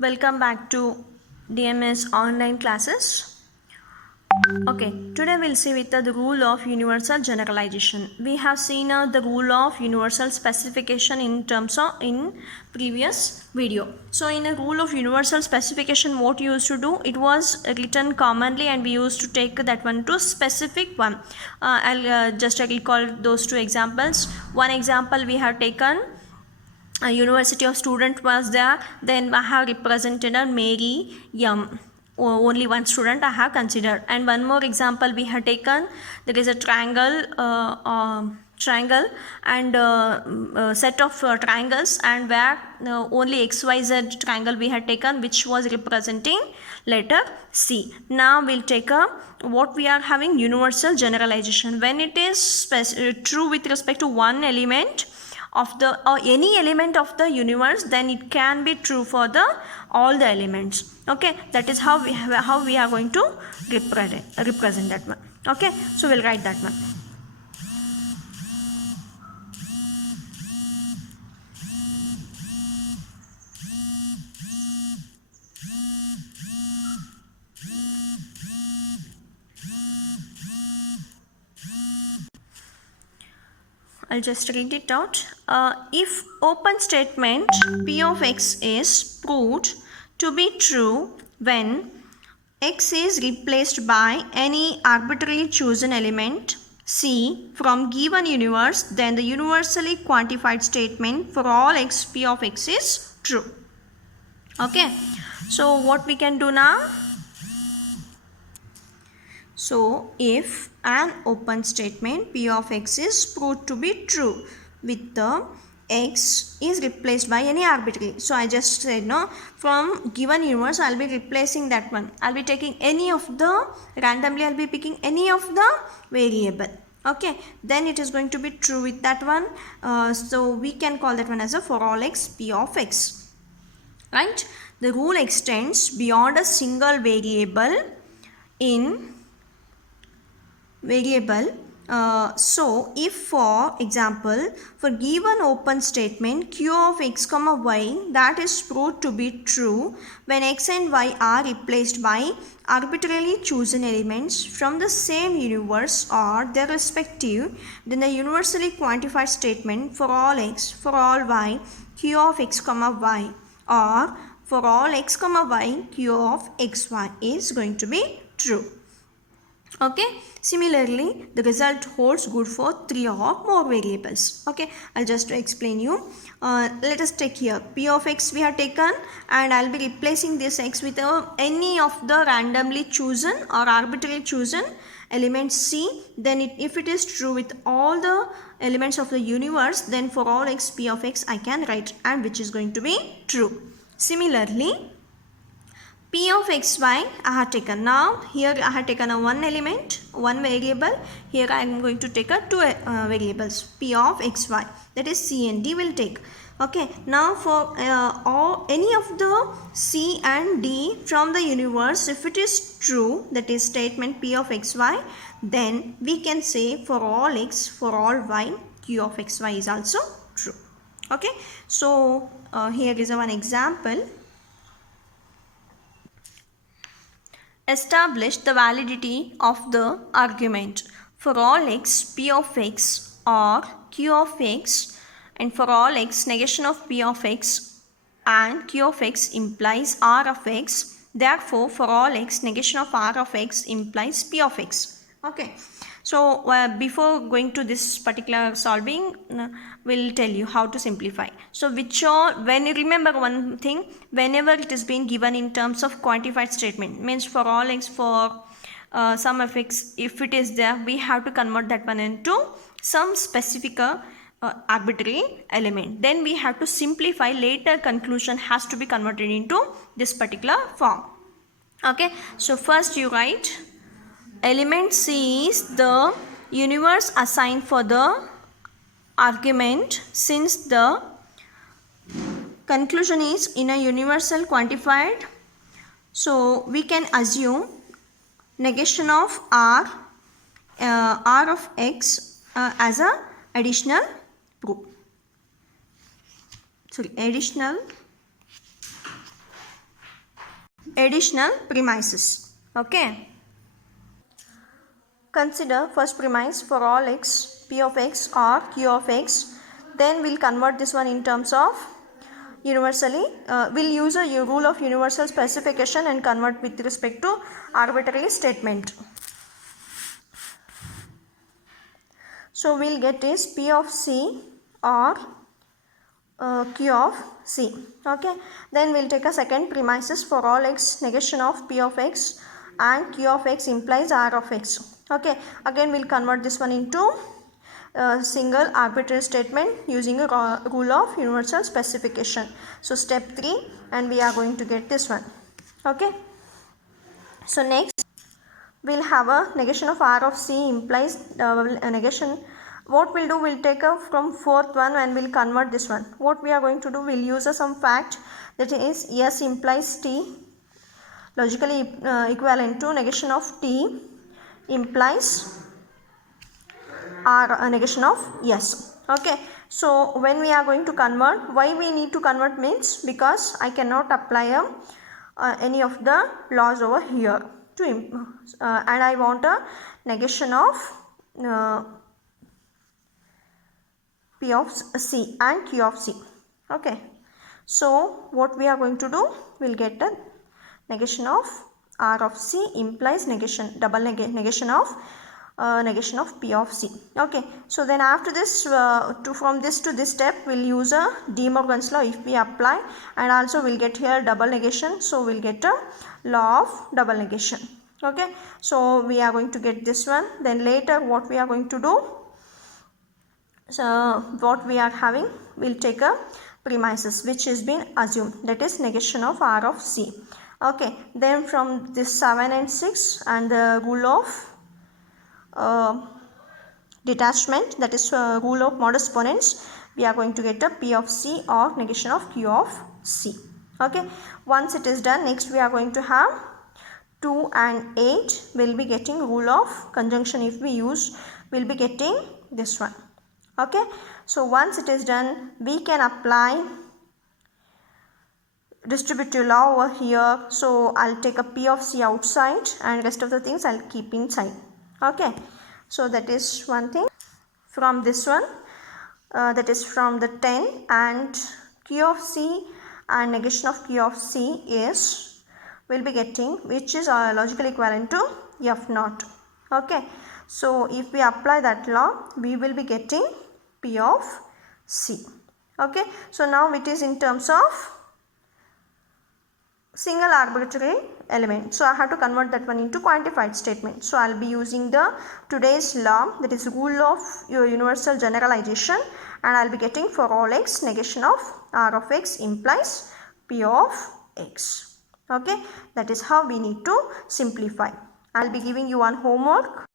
Welcome back to DMS online classes. Okay, today we'll see with the rule of universal generalization. We have seen the rule of universal specification in terms of in previous video. So in a rule of universal specification, what you used to do, it was written commonly and we used to take that one to specific one. I'll just recall those two examples. One example we have taken, a university of student was there, then I have represented a Mary Yum. Only one student I have considered. And one more example we have taken, there is a triangle and set of triangles, and where only XYZ triangle we had taken, which was representing letter C. Now we'll take a what we are having universal generalization. When it is true with respect to one element of the or any element of the universe, then it can be true for the all the elements. Okay, that is how we are going to represent that one. Okay, so we'll write that one. I'll just read it out. If open statement P of X is proved to be true when X is replaced by any arbitrarily chosen element C from given universe, then the universally quantified statement for all X P of X is true. Okay, so what we can do now? So if an open statement P of X is proved to be true with the X is replaced by any arbitrary. So I just said no, from given universe I'll be replacing that one. I'll be taking any of the randomly, I'll be picking any of the variable. Okay, then it is going to be true with that one. So we can call that one as a for all X P of X. Right? The rule extends beyond a single variable in variable. So if for example for given open statement Q of X comma Y, that is proved to be true when X and Y are replaced by arbitrarily chosen elements from the same universe or their respective, then the universally quantified statement for all X for all Y Q of X comma Y or for all X comma Y Q of XY is going to be true. Okay, similarly the result holds good for 3 or more variables. Okay, I'll just explain you. Let us take here P of X we have taken, and I'll be replacing this X with any of the randomly chosen or arbitrarily chosen element C. Then if it is true with all the elements of the universe, then for all X P of X I can write, and which is going to be true. Similarly P of xy I have taken. Now here I have taken a one element, one variable. Here I am going to take a two variables P of xy, that is C and D will take. Okay, now for any of the C and D from the universe, if it is true, that is statement P of xy, then we can say for all X for all Y Q of xy is also true. Okay, so here is one example. Establish the validity of the argument for all X P of X or Q of X, and for all X negation of P of X and Q of X implies R of X. Therefore for all X negation of R of X implies P of X. Okay, so before going to this particular solving, we'll tell you how to simplify. So when you remember one thing, whenever it is being given in terms of quantified statement, means for all X for some of X, if it is there, we have to convert that one into some specific arbitrary element. Then we have to simplify, later conclusion has to be converted into this particular form. Okay, so first you write element C is the universe assigned for the argument, since the conclusion is in a universal quantified. So we can assume negation of R of X as a additional proof. Additional additional premises. Okay. Consider first premise for all x, p of x or q of x. Then we'll convert this one in terms of universally. We'll use a rule of universal specification and convert with respect to arbitrary statement. So we'll get is p of c or q of c. Okay. Then we'll take a second premises for all x, negation of p of x and q of x implies r of x. Okay. Again we'll convert this one into a single arbitrary statement using a rule of universal specification. So step 3 and we are going to get this one. Okay. So next we'll have a negation of r of c implies negation. What we'll do, we'll take a from fourth one and we'll convert this one. What we are going to do, we'll use some fact, that is s implies t, logically equivalent to negation of t implies r, negation of s. Okay. So when we are going to convert, why we need to convert means because I cannot apply any of the laws over here to and I want a negation of p of c and q of c. Okay. So what we are going to do, we'll get a negation of r of c implies negation, double negation of p of c. Okay. So then after this, from this to this step, we'll use a De Morgan's law if we apply, and also we'll get here double negation. So we'll get a law of double negation. Okay. So we are going to get this one. Then later what we are going to do, so what we are having, we'll take a premises which has been assumed, that is negation of r of c. Okay. Then from this 7 and 6 and the rule of detachment, that is rule of modus ponens, we are going to get a p of c or negation of q of c. Okay. Once it is done, next we are going to have 2 and 8 will be getting rule of conjunction. If we use, we'll be getting this one. Okay. So once it is done, we can apply distributive law over here. So I'll take a p of c outside and rest of the things I'll keep inside. Okay. So that is one thing. From this one, that is from the 10, and q of c and negation of q of c is, we'll be getting, which is logically equivalent to f naught. Okay. So if we apply that law, we will be getting p of c. Okay. So now it is in terms of single arbitrary element. So I have to convert that one into quantified statement. So I'll be using the today's law, that is rule of your universal generalization, and I'll be getting for all x, negation of r of x implies p of x. Okay. That is how we need to simplify. I'll be giving you one homework.